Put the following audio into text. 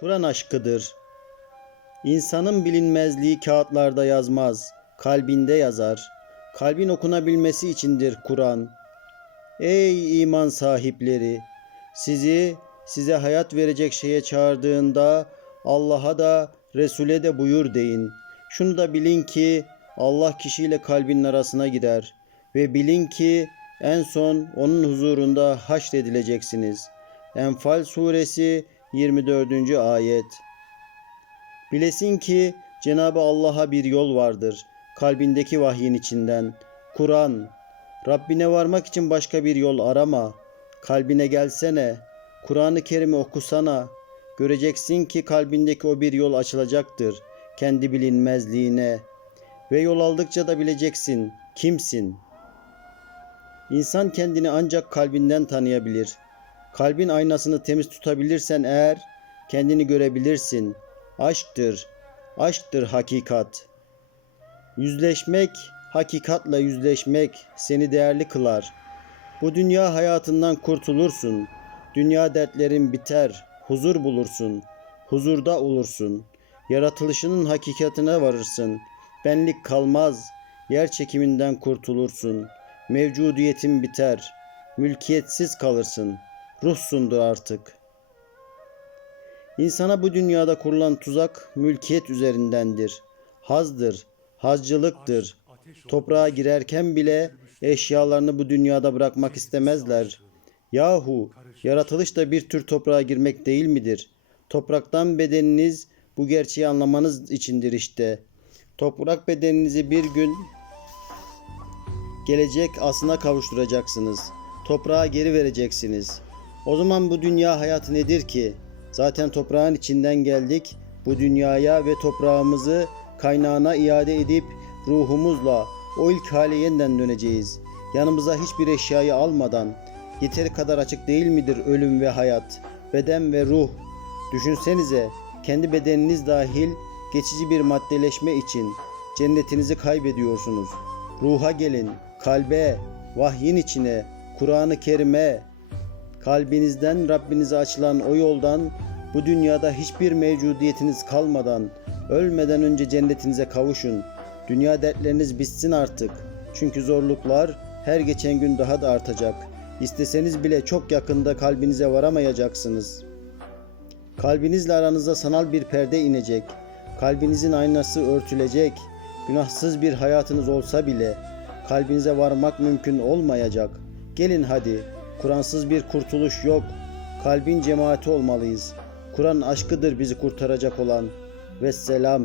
Kur'an aşkıdır. İnsanın bilinmezliği kağıtlarda yazmaz, kalbinde yazar. Kalbin okunabilmesi içindir Kur'an. Ey iman sahipleri! Sizi size hayat verecek şeye çağırdığında Allah'a da Resul'e de buyur deyin. Şunu da bilin ki Allah kişiyle kalbinin arasına girer ve bilin ki en son onun huzurunda haşredileceksiniz. Enfal suresi 24. ayet. Bilesin ki Cenabı Allah'a bir yol vardır. Kalbindeki vahyin içinden. Kur'an. Rabbine varmak için başka bir yol arama. Kalbine gelsene. Kur'an-ı Kerim'i okusana. Göreceksin ki kalbindeki o bir yol açılacaktır. Kendi bilinmezliğine. Ve yol aldıkça da bileceksin. Kimsin? İnsan kendini ancak kalbinden tanıyabilir. Kalbin aynasını temiz tutabilirsen eğer kendini görebilirsin. Aşktır, aşktır hakikat. Yüzleşmek, hakikatla yüzleşmek seni değerli kılar. Bu dünya hayatından kurtulursun. Dünya dertlerin biter, huzur bulursun. Huzurda olursun. Yaratılışının hakikatine varırsın. Benlik kalmaz. Yer çekiminden kurtulursun. Mevcudiyetin biter. Mülkiyetsiz kalırsın. Ruhsundur artık.'' İnsana bu dünyada kurulan tuzak mülkiyet üzerindendir. Hazdır, hazcılıktır. Toprağa girerken bile eşyalarını bu dünyada bırakmak istemezler. Yahu, yaratılış da bir tür toprağa girmek değil midir? Topraktan bedeniniz bu gerçeği anlamanız içindir işte. Toprak bedeninizi bir gün gelecek aslına kavuşturacaksınız. Toprağa geri vereceksiniz. O zaman bu dünya hayatı nedir ki? Zaten toprağın içinden geldik. Bu dünyaya ve toprağımızı kaynağına iade edip ruhumuzla o ilk hale yeniden döneceğiz. Yanımıza hiçbir eşyayı almadan yeteri kadar açık değil midir ölüm ve hayat, beden ve ruh? Düşünsenize kendi bedeniniz dahil geçici bir maddeleşme için cennetinizi kaybediyorsunuz. Ruha gelin, kalbe, vahyin içine, Kur'an-ı Kerim'e, kalbinizden Rabbinize açılan o yoldan bu dünyada hiçbir mevcudiyetiniz kalmadan ölmeden önce cennetinize kavuşun. Dünya dertleriniz bitsin artık. Çünkü zorluklar her geçen gün daha da artacak. İsteseniz bile çok yakında kalbinize varamayacaksınız. Kalbinizle aranıza sanal bir perde inecek. Kalbinizin aynası örtülecek. Günahsız bir hayatınız olsa bile kalbinize varmak mümkün olmayacak. Gelin hadi. Kur'ansız bir kurtuluş yok. Kalbin cemaati olmalıyız. Kur'an aşkıdır bizi kurtaracak olan. Vesselam.